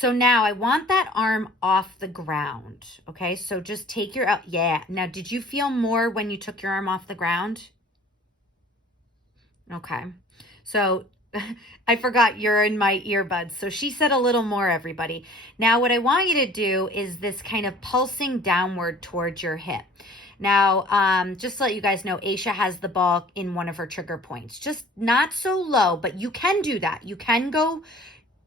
So now I want that arm off the ground. Okay, so just take your, yeah. Now, did you feel more when you took your arm off the ground? Okay, so I forgot you're in my earbuds. So she said a little more, everybody. Now, what I want you to do is this kind of pulsing downward towards your hip. Now, just to let you guys know, Aisha has the ball in one of her trigger points. Just not so low, but you can do that. You can go,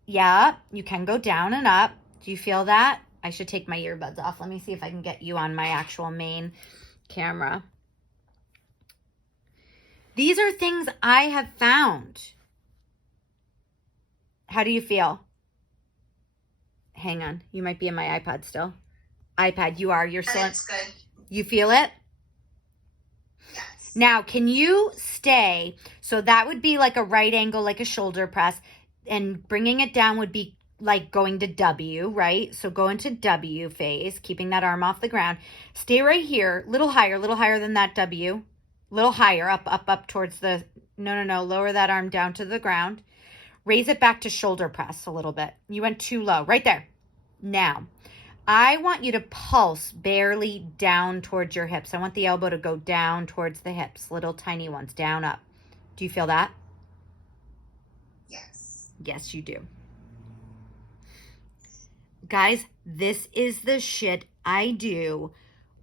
yeah, you can go down and up. Do you feel that? I should take my earbuds off. Let me see if I can get you on my actual main camera. These are things I have found. How do you feel? Hang on. You might be in my iPod still. iPad, you are. You're still. It's good. You feel it? Yes. Now, can you stay? So that would be like a right angle, like a shoulder press. And bringing it down would be like going to W, right? So go into W phase, keeping that arm off the ground. Stay right here, little higher than that W. Little higher, up towards the, no, lower that arm down to the ground. Raise it back to shoulder press a little bit. You went too low, right there. Now, I want you to pulse barely down towards your hips. I want the elbow to go down towards the hips, little tiny ones, down, up. Do you feel that? Yes. Yes, you do. Guys, this is the shit I do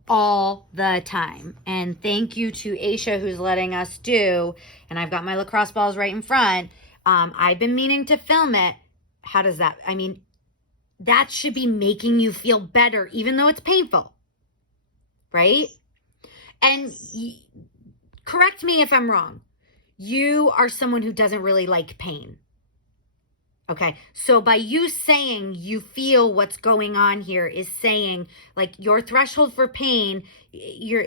all the time. And thank you to Aisha who's letting us do, and I've got my lacrosse balls right in front. I've been meaning to film it. How does that, I mean, that should be making you feel better, even though it's painful, right? And correct me if I'm wrong. You are someone who doesn't really like pain. Okay, so by you saying you feel what's going on here is saying like your threshold for pain, you're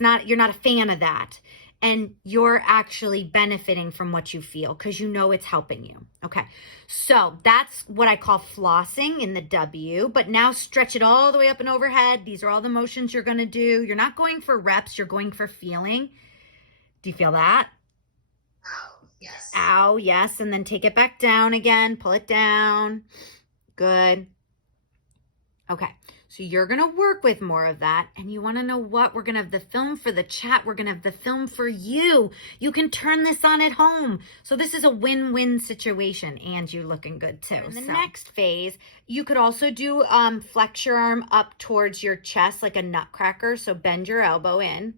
not a fan of that. And you're actually benefiting from what you feel because you know it's helping you. Okay, so that's what I call flossing in the W, but now stretch it all the way up and overhead. These are all the motions you're going to do. You're not going for reps, you're going for feeling. Do you feel that? Ow, yes. Ow, yes, and then take it back down again, pull it down. Good. Okay, so you're going to work with more of that, and you want to know what? We're going to have the film for the chat. We're going to have the film for you. You can turn this on at home. So this is a win-win situation, and you looking good too. In the next phase, you could also do flex your arm up towards your chest like a nutcracker. So bend your elbow in,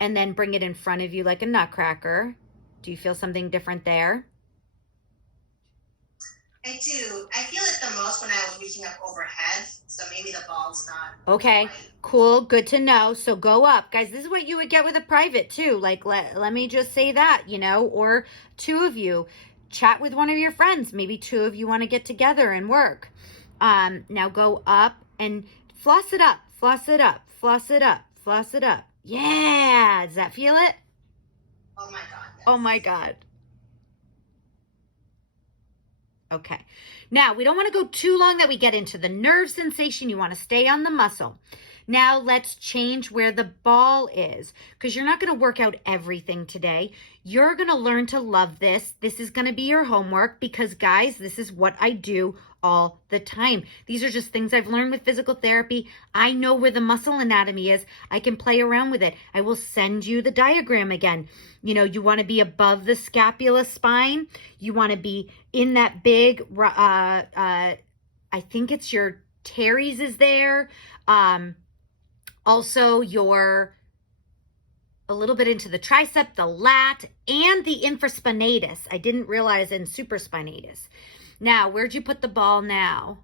and then bring it in front of you like a nutcracker. Do you feel something different there? I do. I feel it the most when I was reaching up overhead, so maybe the ball's not. Okay, right. cool, good to know. So go up. Guys, this is what you would get with a private too. Like, let me just say that, you know, or two of you. Chat with one of your friends. Maybe two of you want to get together and work. Now go up and floss it up, floss it up, floss it up, floss it up. Yeah, does that feel it? Oh my God. Yes. Oh my God. Okay. Now, we don't want to go too long that we get into the nerve sensation. You want to stay on the muscle. Now, let's change where the ball is because you're not going to work out everything today. You're going to learn to love this. This is going to be your homework because, guys, this is what I do all the time. These are just things I've learned with physical therapy. I know where the muscle anatomy is. I can play around with it. I will send you the diagram again. You know, you want to be above the scapula spine. You want to be in that big, I think it's your teres is there. Also your, a little bit into the tricep, the lat, and the infraspinatus. I didn't realize in supraspinatus. Now, where'd you put the ball now?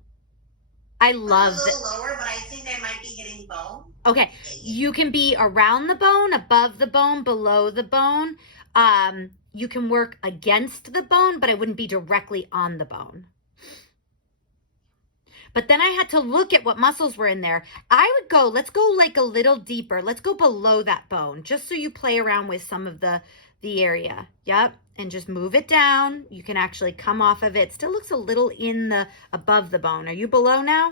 I love it. A little lower, but I think I might be hitting bone. Okay, you can be around the bone, above the bone, below the bone. You can work against the bone, but I wouldn't be directly on the bone. But then I had to look at what muscles were in there. I would go, let's go like a little deeper. Let's go below that bone, just so you play around with some of the area. Yep. And just move it down. You can actually come off of it. Still looks a little in the above the bone. Are you below now?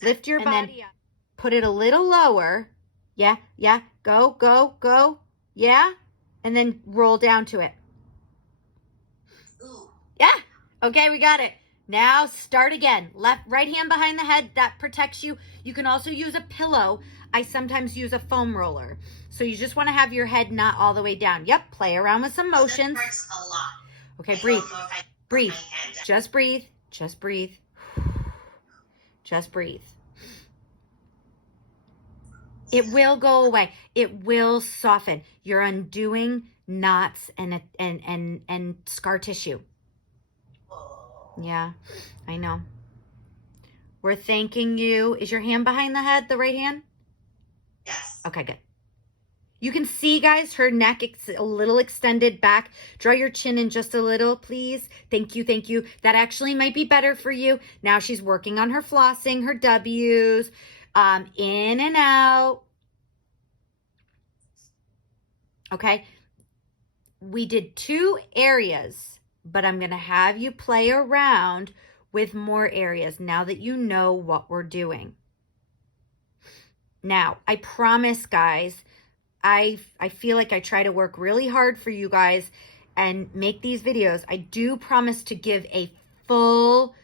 Lift your body up. Put it a little lower. Yeah. Go, go, go. Yeah. And then roll down to it. Ooh. Yeah. Okay, we got it. Now start again. Right hand behind the head. That protects you. You can also use a pillow. I sometimes use a foam roller. So you just want to have your head not all the way down. Yep, play around with some motions. That hurts a lot. Okay, breathe. Breathe. Just breathe. Just breathe. Just breathe. It will go away. It will soften. You're undoing knots and scar tissue. Yeah, I know. We're thanking you. Is your hand behind the head, the right hand? Yes. Okay, good. You can see, guys, her neck a little extended back. Draw your chin in just a little, please. Thank you, thank you. That actually might be better for you. Now she's working on her flossing, her W's, in and out. Okay. We did 2 areas, but I'm going to have you play around with more areas now that you know what we're doing. Now, I promise, guys, I feel like I try to work really hard for you guys and make these videos. I do promise to give a full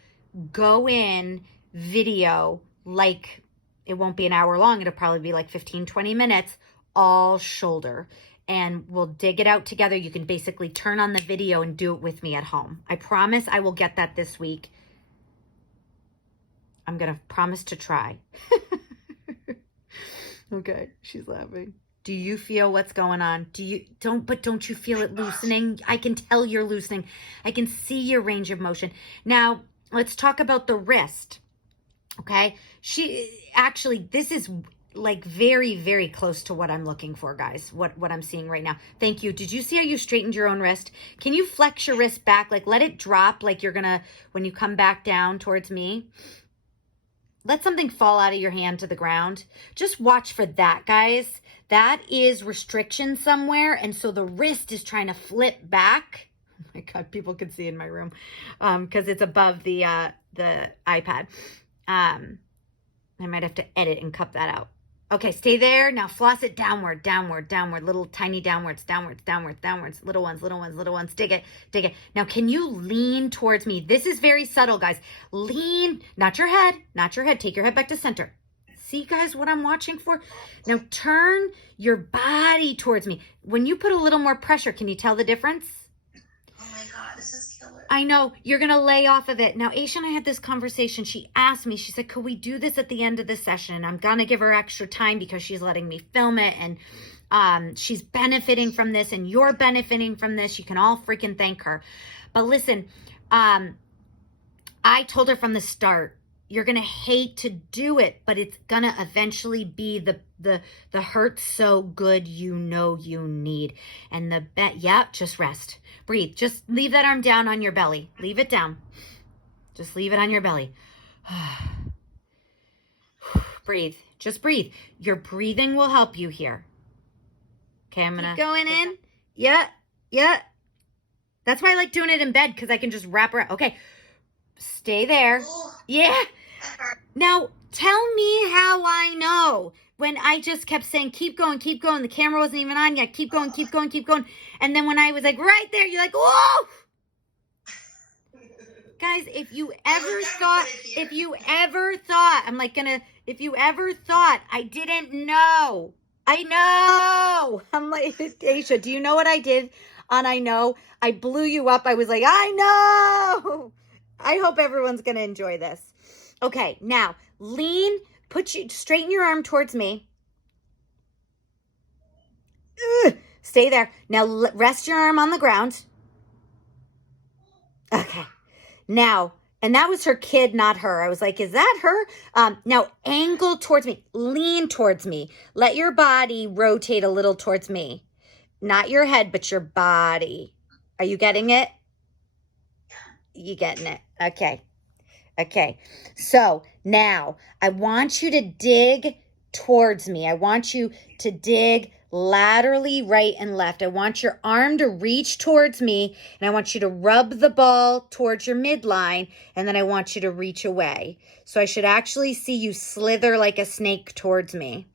go-in video. Like, it won't be an hour long. It'll probably be like 15, 20 minutes, all shoulder. And we'll dig it out together. You can basically turn on the video and do it with me at home. I promise I will get that this week. I'm going to promise to try. Okay, she's laughing. Do you feel what's going on? Don't you feel it loosening? I can tell you're loosening. I can see your range of motion. Now, let's talk about the wrist. Okay? This is like very, very close to what I'm looking for, guys. What I'm seeing right now. Thank you. Did you see how you straightened your own wrist? Can you flex your wrist back? Like, let it drop like you're gonna, when you come back down towards me. Let something fall out of your hand to the ground. Just watch for that, guys. That is restriction somewhere. And so the wrist is trying to flip back. Oh my God, people can see in my room because it's above the iPad. I might have to edit and cut that out. Okay, stay there. Now floss it downward, downward, downward. Little tiny downwards, downwards, downwards, downwards. Little ones, little ones, little ones. Dig it, dig it. Now, can you lean towards me? This is very subtle, guys. Lean, not your head, not your head. Take your head back to center. See, guys, what I'm watching for? Now, turn your body towards me. When you put a little more pressure, can you tell the difference? Oh my God, this is killer. I know, you're going to lay off of it. Now, Aisha and I had this conversation. She asked me, she said, could we do this at the end of the session? I'm going to give her extra time because she's letting me film it. And she's benefiting from this and you're benefiting from this. You can all freaking thank her. But listen, I told her from the start, you're going to hate to do it, but it's going to eventually be the hurt so good you know you need. And just rest. Breathe. Just leave that arm down on your belly. Leave it down. Just leave it on your belly. Breathe. Just breathe. Your breathing will help you here. Okay, I'm going to keep going in. Yeah. Yeah. That's why I like doing it in bed because I can just wrap around. Okay. Stay there. Yeah. Now, tell me how I know. When I just kept saying, keep going, the camera wasn't even on yet. Keep going, keep going, keep going. And then when I was like, right there, you're like, whoa! Guys, if you ever thought, I didn't know. I know. I'm like, Aisha, do you know what I did on I know? I blew you up. I was like, I know. I hope everyone's going to enjoy this. Okay, now lean, straighten your arm towards me. Stay there. Now rest your arm on the ground. Okay. Now, and that was her kid, not her. I was like, is that her? Now angle towards me. Lean towards me. Let your body rotate a little towards me. Not your head, but your body. Are you getting it? You getting it? Okay. Okay. So now I want you to dig towards me. I want you to dig laterally right and left. I want your arm to reach towards me and I want you to rub the ball towards your midline and then I want you to reach away. So I should actually see you slither like a snake towards me.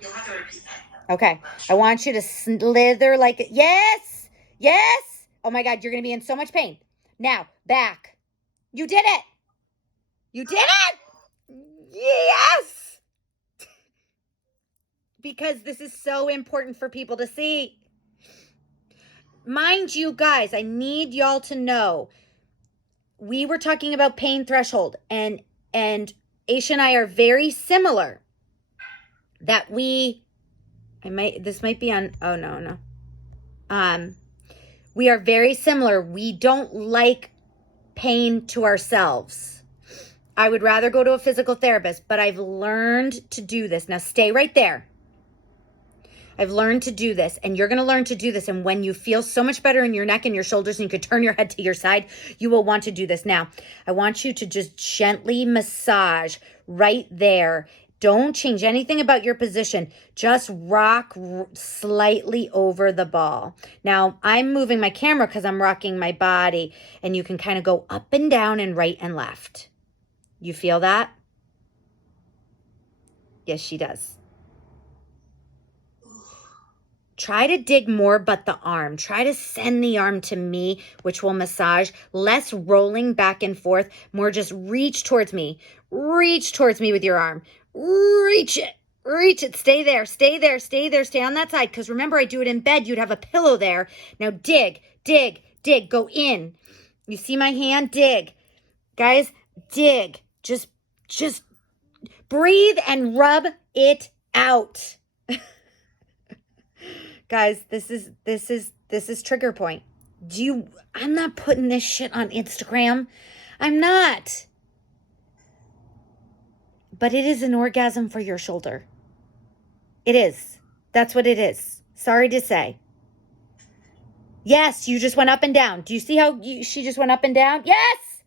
You'll have to repeat that. Okay. I want you to slither like, yes. Yes. Oh my God, you're going to be in so much pain. Now, back. You did it. You did it. Yes. Because this is so important for people to see. Mind you, guys, I need y'all to know, we were talking about pain threshold, and Aisha and I are very similar. That this might be on, oh no. We are very similar. We don't like pain to ourselves. I would rather go to a physical therapist, but I've learned to do this. Now stay right there. I've learned to do this, and you're going to learn to do this. And when you feel so much better in your neck and your shoulders and you can turn your head to your side, you will want to do this. Now, I want you to just gently massage right there. Don't change anything about your position. Just rock slightly over the ball. Now, I'm moving my camera because I'm rocking my body, and you can kind of go up and down and right and left. You feel that? Yes, she does. Try to dig more but the arm. Try to send the arm to me, which will massage. Less rolling back and forth. More just reach towards me. Reach towards me with your arm. Reach it. Reach it. Stay there. Stay there. Stay there. Stay on that side. Because remember, I do it in bed. You'd have a pillow there. Now dig, dig, dig. Go in. You see my hand? Dig. Guys, dig. Just breathe and rub it out. Guys, this is trigger point. I'm not putting this shit on Instagram. I'm not. But it is an orgasm for your shoulder. It is. That's what it is. Sorry to say. Yes, you just went up and down. Do you see how she just went up and down? Yes!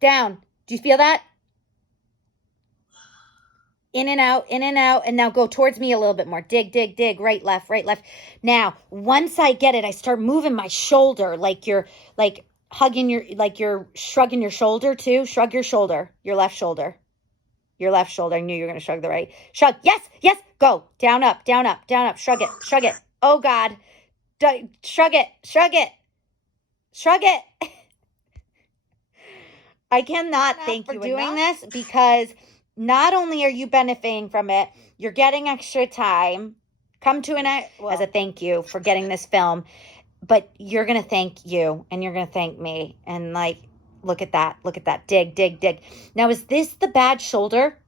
Down. Do you feel that? In and out, and now go towards me a little bit more. Dig, dig, dig, right, left, right, left. Now, once I get it, I start moving my shoulder like you're shrugging your shoulder too. Shrug your shoulder, your left shoulder. Your left shoulder. I knew you were going to shrug the right. Shrug. Yes, yes. Go. Down, up, down, up, down, up. Shrug it, shrug it. Oh God. Shrug it, shrug it, shrug it. I cannot thank you for doing this, because not only are you benefiting from it, you're getting extra time. Come to as a thank you for getting this film, but you're going to thank you, and you're going to thank me. And like, look at that. Look at that. Dig, dig, dig. Now, is this the bad shoulder?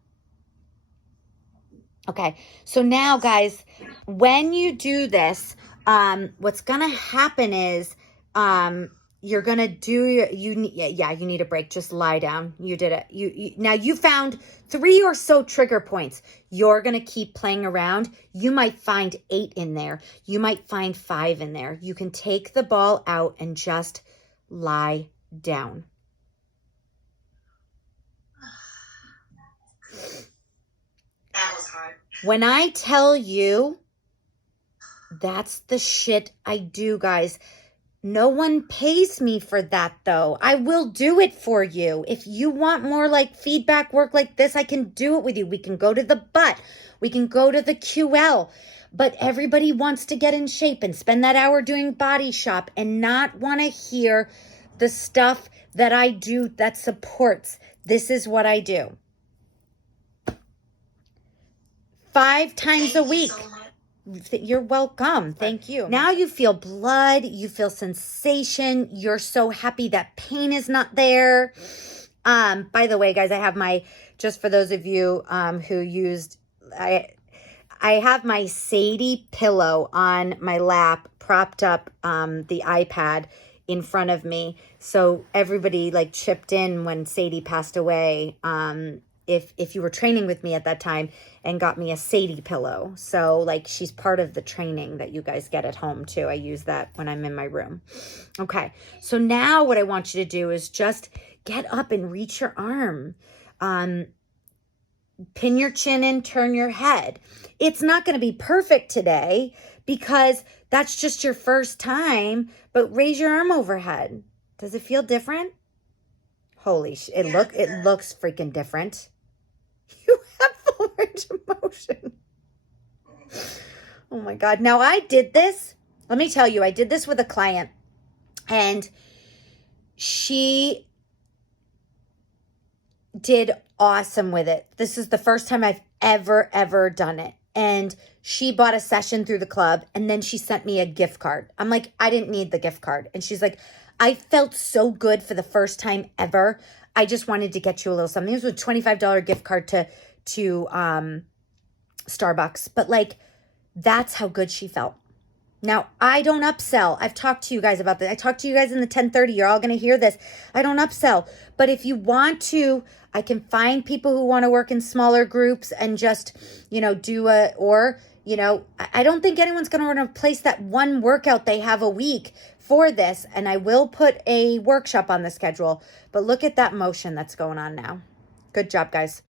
Okay. So now, guys, when you do this, what's going to happen is, you're going to do, you need a break. Just lie down. You did it. Now you found 3 or so trigger points. You're going to keep playing around. You might find 8 in there. You might find 5 in there. You can take the ball out and just lie down. That was hard. When I tell you, that's the shit I do, guys. No one pays me for that, though. I will do it for you. If you want more like feedback work like this, I can do it with you. We can go to the butt. We can go to the QL. But everybody wants to get in shape and spend that hour doing body shop and not want to hear the stuff that I do that supports. This is what I do. 5 times a week. You're welcome. Thank you. Now you feel blood. You feel sensation. You're so happy that pain is not there. By the way, guys, I have just for those of you who used, I have my Sadie pillow on my lap, propped up the iPad in front of me. So everybody like chipped in when Sadie passed away. If you were training with me at that time, and got me a Sadie pillow. So like she's part of the training that you guys get at home too. I use that when I'm in my room. Okay. So now what I want you to do is just get up and reach your arm. Pin your chin in, turn your head. It's not going to be perfect today because that's just your first time, but raise your arm overhead. Does it feel different? Holy shit. It looks freaking different. You have full range of motion. Oh my God. Now I did this. Let me tell you, I did this with a client. And she did awesome with it. This is the first time I've ever done it. And she bought a session through the club, and then she sent me a gift card. I'm like, I didn't need the gift card. And she's like, I felt so good for the first time ever. I just wanted to get you a little something. It was a $25 gift card to Starbucks. But like, that's how good she felt. Now, I don't upsell. I've talked to you guys about this. I talked to you guys in the 10:30. You're all going to hear this. I don't upsell. But if you want to, I can find people who want to work in smaller groups and just, do I don't think anyone's going to replace that one workout they have a week for this. And I will put a workshop on the schedule. But look at that motion that's going on now. Good job, guys.